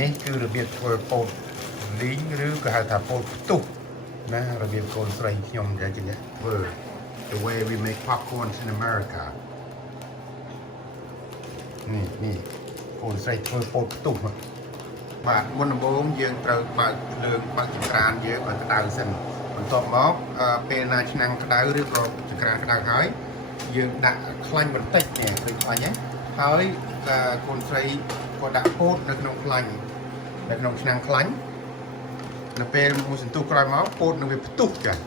នេះគឺរបៀបធ្វើពោតលីងឬក៏ហៅថាពោតផ្ទុះណារបៀបកូនស្រីខ្ញុំដែលជាអ្នកធ្វើ the way we make popcorn in America នេះកូនស្រីធ្វើពោតផ្ទុះបាទមុនដំបូងយើងត្រូវបើកភ្លើងបើកចង្ក្រានយើងឲ្យក្តៅសិនបន្ទាប់មកពេលណាឆ្នាំងក្តៅឬក៏ចង្ក្រានក្តៅហើយយើងដាក់ខ្លាញ់បន្តិចនេះឃើញខ្លាញ់ហ្នឹងហើយកូនស្រីក៏ដាក់ពោតនៅក្នុងខ្លាញ់នៅក្នុងឆ្នាំងខ្លាញ់នៅពេលមួយសន្ទុះក្រោយមកពោតនឹងវាផ្ទុះចា៎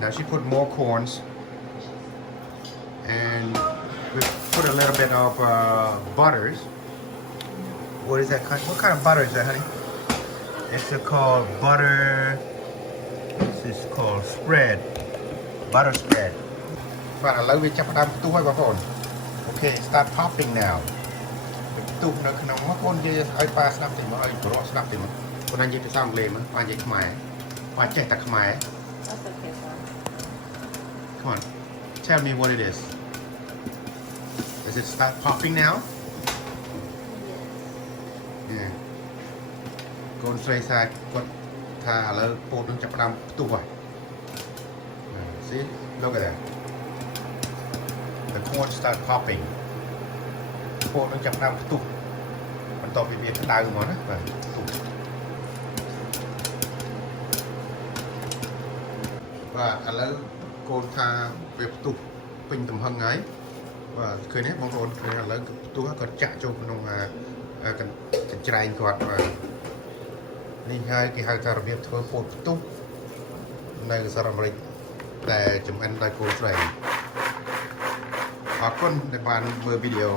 Now she put more corns and we put a little bit of butters. What is that kind? What kind of butter is that, honey? It's called butter. This is called spread. Butter spread. But I love it. Chop down two by phone. Okay, start popping now. Two no no more con dê ai pa snap thì mà ai bro snap thì mà con anh chỉ sang lên mà anh chỉ khmai anh chạy tạc khmai That's okay, son. Come on tell me what it is does it start popping now yeah កូនស្រីសាគាត់ថាឥឡូវពោតនឹងចាប់ផ្ដើមផ្ទុះហើយ see look at that the corn start popping ពោតនឹងចាប់ផ្ដើមផ្ទុះបន្ទាប់ពីវាក្តៅហ្មងណាបាទបាទឥឡូវកូនថាវាផ្ទុះពេញទំហឹងហើយបាទឃើញទេបងប្អូនឃើញឥឡូវផ្ទុះគាត់ចាក់ចូលក្នុងកញ្ច្រែងគាត់បាទនេះហើយគេហៅថារបៀបធ្វើពោតផ្ទុះនៅសហរដ្ឋអាមេរិកតែចំអិនដោយកូនស្រីអរគុណដែលបានមើលវីដេអូ